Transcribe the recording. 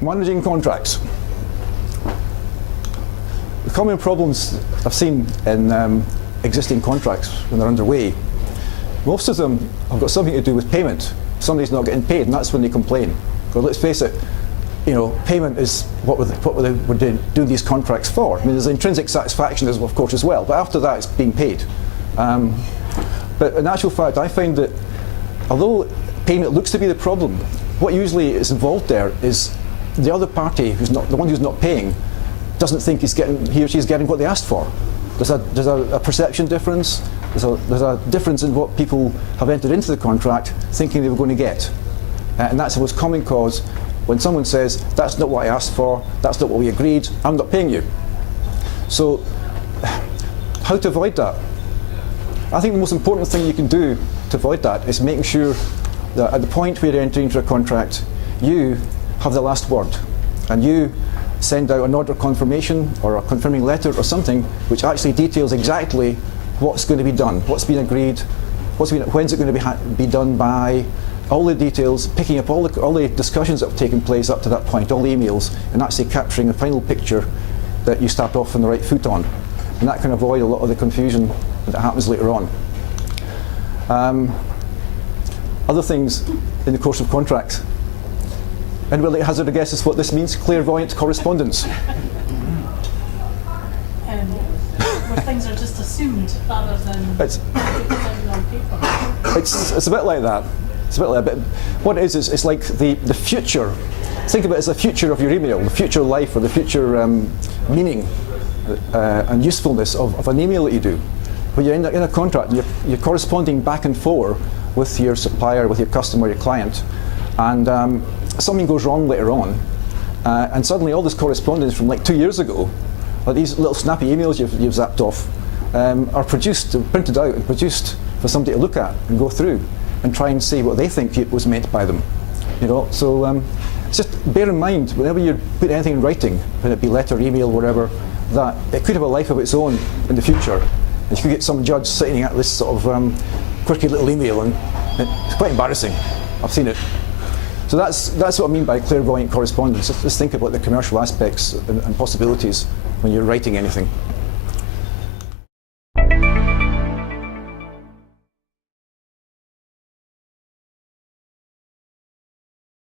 Managing contracts. The common problems I've seen in existing contracts when they're underway, most of them have got something to do with payment. Somebody's not getting paid, and that's when they complain. But let's face it, payment is what we're doing these contracts for. I mean, there's intrinsic satisfaction, of course, as well. But after that, it's being paid. But in actual fact, I find that although payment looks to be the problem, what usually is involved there is the other party, the one who's not paying, doesn't think he or she is getting what they asked for. There's a perception difference. There's a difference in what people have entered into the contract thinking they were going to get. And that's the most common cause when someone says, that's not what I asked for, that's not what we agreed, I'm not paying you. So, how to avoid that? I think the most important thing you can do to avoid that is making sure that at the point where you're entering into a contract, you have the last word, and you send out an order confirmation or a confirming letter or something which actually details exactly what's going to be done, what's been agreed, when's it going to be done by, all the details, picking up all the discussions that have taken place up to that point, all the emails, and actually capturing the final picture that you start off on the right foot on. And that can avoid a lot of the confusion that happens later on. Other things in the course of contracts. Anybody hazard a guess as what this means? Clairvoyant correspondence. Where things are just assumed rather than it's on paper. It's a bit like that. It's a bit like that. But what it is it's like the future. Think of it as the future of your email, the future life, or the future meaning and usefulness of an email that you do. When you're in a contract, you're corresponding back and forth with your supplier, with your customer, your client, and something goes wrong later on, and suddenly all this correspondence from like 2 years ago, like these little snappy emails you've zapped off, are printed out and produced for somebody to look at and go through and try and see what they think it was meant by them. So just bear in mind whenever you put anything in writing, whether it be letter, email, whatever, that it could have a life of its own in the future. And you could get some judge sitting at this sort of quirky little email, and it's quite embarrassing. I've seen it. So that's what I mean by clairvoyant correspondence. Just think about the commercial aspects and possibilities when you're writing anything.